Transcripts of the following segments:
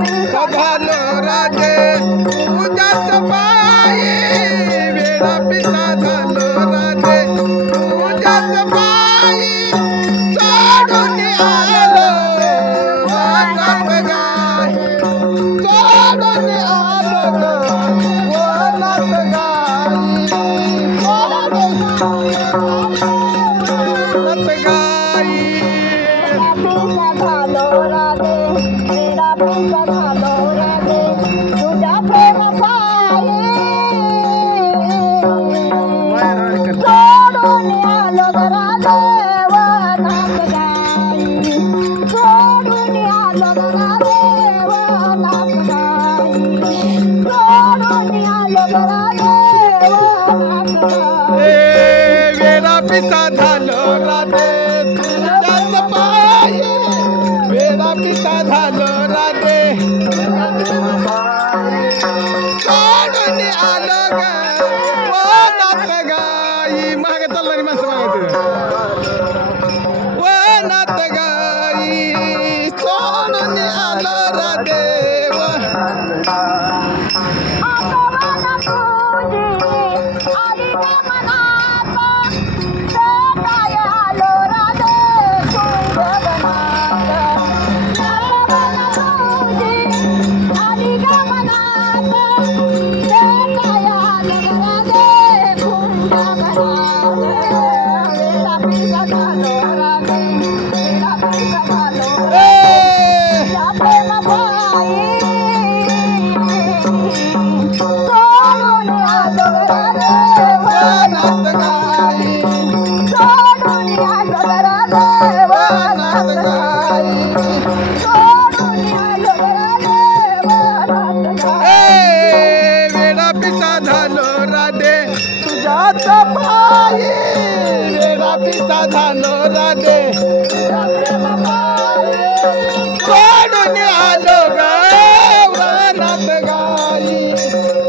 झालो राजे तुझ्याच पायी वेडा पिसा झालो राजे तुझ्याच पायी सोडून आलो वनात गाय सोडून आलो वनात गाई सोडून वनात गाई झालो राजे वेडा पिसा झालो राजे तुझ्या प्रेम पायी सोडून आलो राजे वनात गाई सोडून आलो राजे वनात गाई सोडून आलो राजे वनात गाई वेडा पिसा झालो राजे तुझ्याच पायी वेडा पिसा झालो राजे सोडून आलो वनात गाई मागे चालणारी माणसं मागत वनात गाई सोडून आलो राजे वेडा पिसा झालो राधे तुझ्याच पायी वेडा पिसा झालो राधे सोडून आलो वनात गाई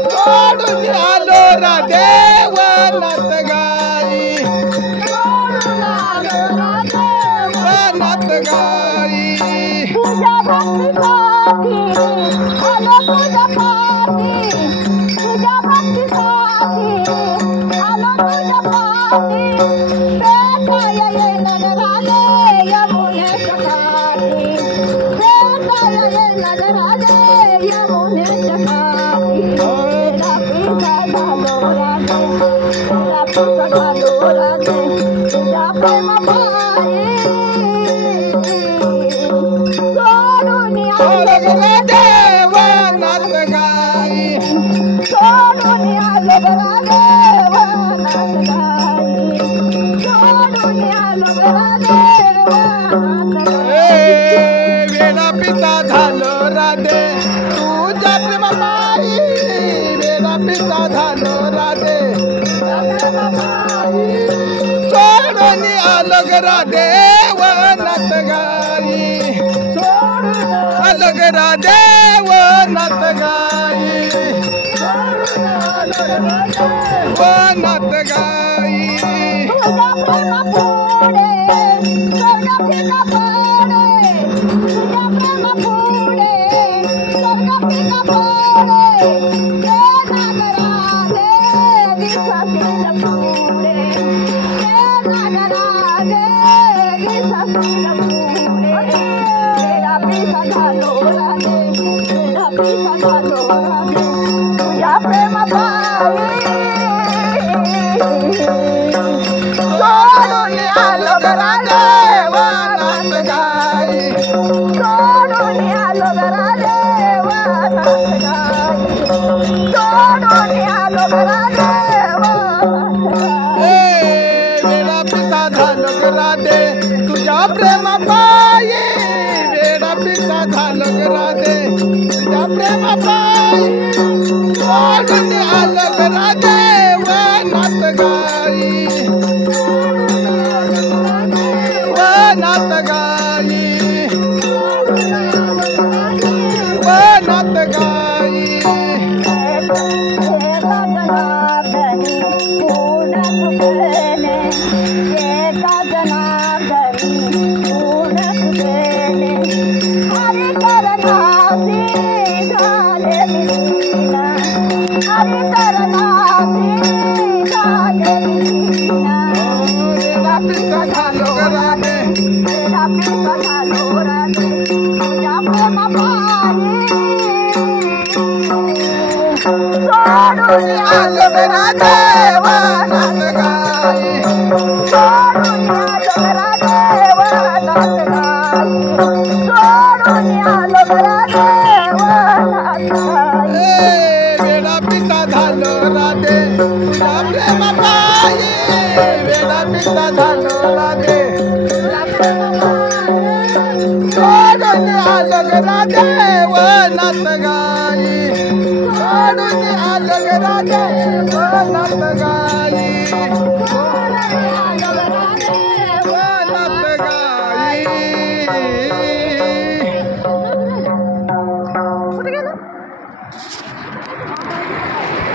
सोडून आलो राधे वनात गाई वनात गाई तुझ्या भक्तीसाठी आलो तुझ्या पाठी तुझ्या भक्तीसाठी आलो तुझ्या पाठी भेटाया येणार राजे यमुनेच्या काठी भेटाया येणार राजे यमुनेच्या काठी वेडा पिसा झालो राजे वेडा पिसा झालो राजे तुझ्या प्रेमापायी सोडून आलो राधे वनात गाई सोडून आलो राजे वनात गाई सोडून आलो राजे वनात गाई वेडा पिसा झालो राधे तुझ्या प्रेमापायी वेडा पिसा झालो राधे सोडून आलो राधे वनात गाई आलो राधे वनात गाई वनात गाई तुझ्या प्रेमापुढे स्वर्ग फिका पडे तुझ्या प्रेमापुढे स्वर्ग फिका पडे ते नागराजे दिसतील पुढे ते नागराजे दिसतील पुढे वेडा पिसा झालो राजे वेडा पिसा झालो राजे तुझ्या प्रेमापायी सोडून आलो राजे वनात गाई सोडून आलो राजे वनात गाई सोडून आलो राजे वनात वेडा पिसा झालो राधे तुझ्या प्रेमापायी वेडा पिसा झालो राधे तुझ्या प्रेमापायी सोडून आलो राधे वनात गाई वनात गाई वनात गाई हरि करणासी झाले मीन हरी करणासी झाले मीन वेडा पिसा झालो ग राधे वेडा पिसा झालो राधे तुझ्या प्रेमापायी सोडून आलो ग राधे वनात गाई सोडून आलो राधे वनात गाई सोडून आलो राधे वनात गाई वेडा पिसा झालो राधे तुझ्या प्रेमा पायी वेडा पिसा झालो राधे सोडून आलो ग राधे वनात गाई सोडून आलो ग राधे वनात गाई